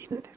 힘을내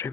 Czy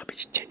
może być cień